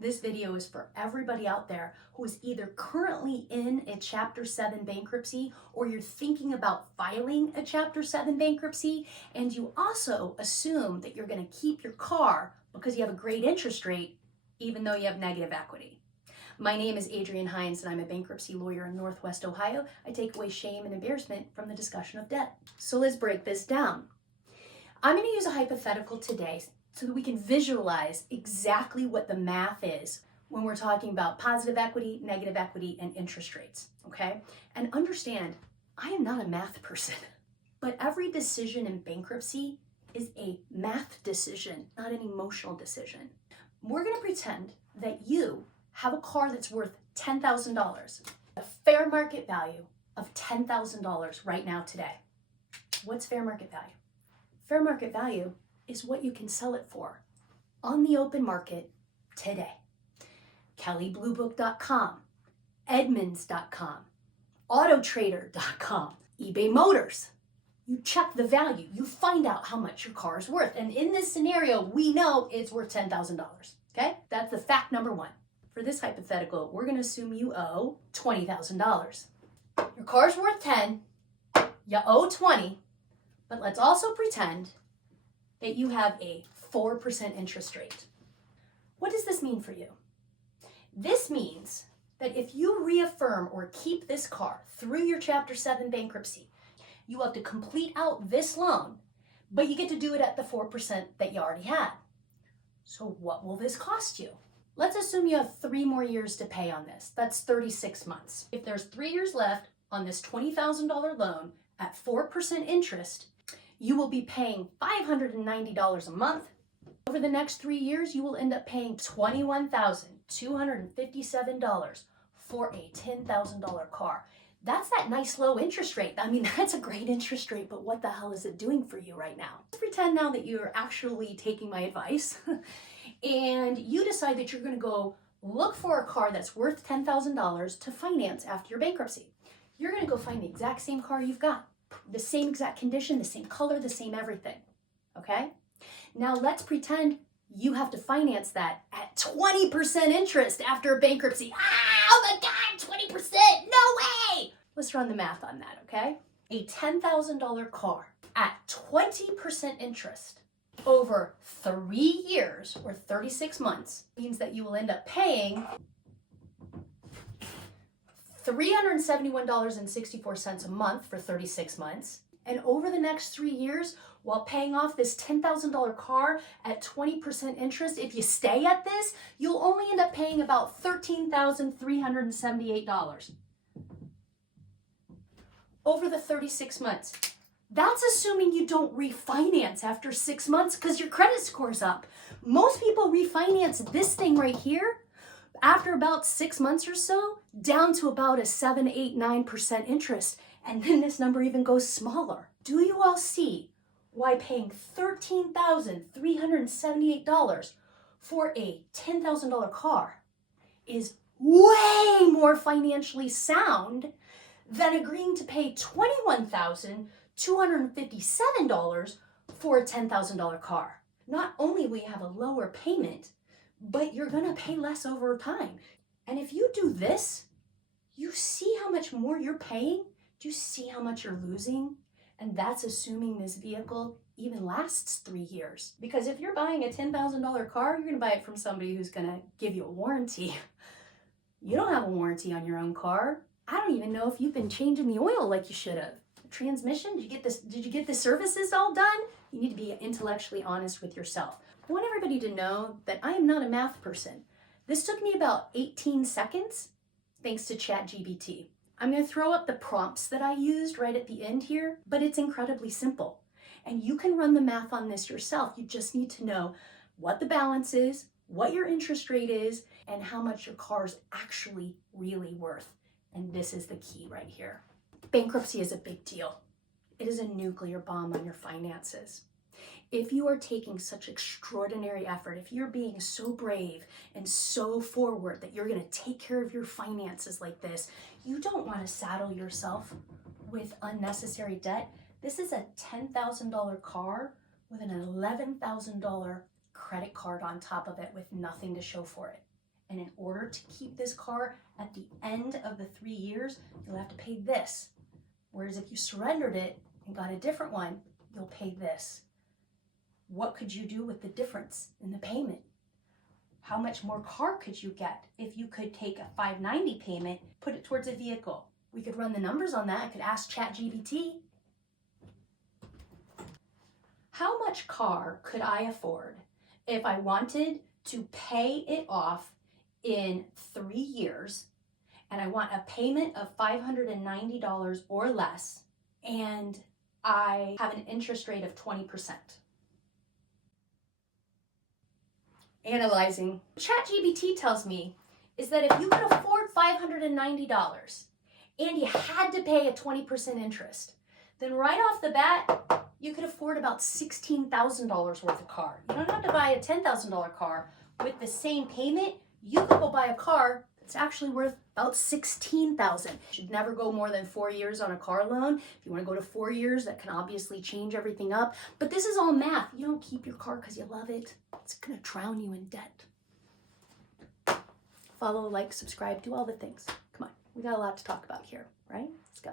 This video is for everybody out there who is either currently in a Chapter 7 bankruptcy or you're thinking about filing a Chapter 7 bankruptcy, and you also assume that you're going to keep your car because you have a great interest rate even though you have negative equity. My name is Adrienne Hines and I'm a bankruptcy lawyer in Northwest Ohio. I take away shame and embarrassment from the discussion of debt. So let's break this down. I'm going to use a hypothetical today so that we can visualize exactly what the math is when we're talking about positive equity, negative equity, and interest rates, okay? And understand, I am not a math person, but every decision in bankruptcy is a math decision, not an emotional decision. We're going to pretend that you have a car that's worth $10,000, a fair market value of $10,000 right now today. What's fair market value? Fair market value is what you can sell it for on the open market today. KellyBlueBook.com, Edmunds.com, Autotrader.com, eBay Motors. You check the value, you find out how much your car is worth. And in this scenario, we know it's worth $10,000, okay? That's the fact number one. For this hypothetical, we're gonna assume you owe $20,000. Your car's worth 10, you owe 20, but let's also pretend that you have a 4% interest rate. What does this mean for you? This means that if you reaffirm or keep this car through your Chapter 7 bankruptcy, you have to complete out this loan, but you get to do it at the 4% that you already had. So what will this cost you? Let's assume you have 3 more years to pay on this. That's 36 months. If there's 3 years left on this $20,000 loan at 4% interest, you will be paying $590 a month. Over the next 3 years, you will end up paying $21,257 for a $10,000 car. That's that nice low interest rate. I mean, that's a great interest rate, but what the hell is it doing for you right now? Let's pretend now that you're actually taking my advice and you decide that you're going to go look for a car that's worth $10,000 to finance after your bankruptcy. You're going to go find the exact same car you've got. The same exact condition, the same color, the same everything, okay? Now let's pretend you have to finance that at 20% interest after a bankruptcy. Oh my God, 20%, no way! Let's run the math on that, okay? A $10,000 car at 20% interest over 3 years or 36 months means that you will end up paying $371.64 a month for 36 months. And over the next 3 years, while paying off this $10,000 car at 20% interest, if you stay at this, you'll only end up paying about $13,378 over the 36 months. That's assuming you don't refinance after 6 months because your credit score's up. Most people refinance this thing right here after about 6 months or so, down to about a 7, 8, 9% interest. And then this number even goes smaller. Do you all see why paying $13,378 for a $10,000 car is way more financially sound than agreeing to pay $21,257 for a $10,000 car? Not only will you have a lower payment, but you're gonna pay less over time. And if you do this, you see how much more you're paying? Do you see how much you're losing? And that's assuming this vehicle even lasts 3 years. Because if you're buying a $10,000 car, you're gonna buy it from somebody who's gonna give you a warranty. You don't have a warranty on your own car. I don't even know if you've been changing the oil like you should have. Transmission, did you get the services all done? You need to be intellectually honest with yourself. I want everybody to know that I am not a math person. This took me about 18 seconds, thanks to ChatGPT. I'm going to throw up the prompts that I used right at the end here, but it's incredibly simple. And you can run the math on this yourself. You just need to know what the balance is, what your interest rate is, and how much your car's actually really worth. And this is the key right here. Bankruptcy is a big deal. It is a nuclear bomb on your finances. If you are taking such extraordinary effort, if you're being so brave and so forward that you're going to take care of your finances like this, you don't want to saddle yourself with unnecessary debt. This is a $10,000 car with an $11,000 credit card on top of it with nothing to show for it. And in order to keep this car at the end of the 3 years, you'll have to pay this. Whereas if you surrendered it and got a different one, you'll pay this. What could you do with the difference in the payment? How much more car could you get if you could take a $590 payment, put it towards a vehicle? We could run the numbers on that. I could ask ChatGPT. How much car could I afford if I wanted to pay it off in 3 years and I want a payment of $590 or less and I have an interest rate of 20%? Analyzing. ChatGPT tells me is that if you could afford $590 and you had to pay a 20% interest, then right off the bat, you could afford about $16,000 worth of car. You don't have to buy a $10,000 car with the same payment. You could go buy a car that's actually worth about $16,000. You should never go more than 4 years on a car loan. If you want to go to 4 years, that can obviously change everything up. But this is all math. You don't keep your car because you love it. It's going to drown you in debt. Follow, like, subscribe, do all the things. Come on, we got a lot to talk about here, right? Let's go.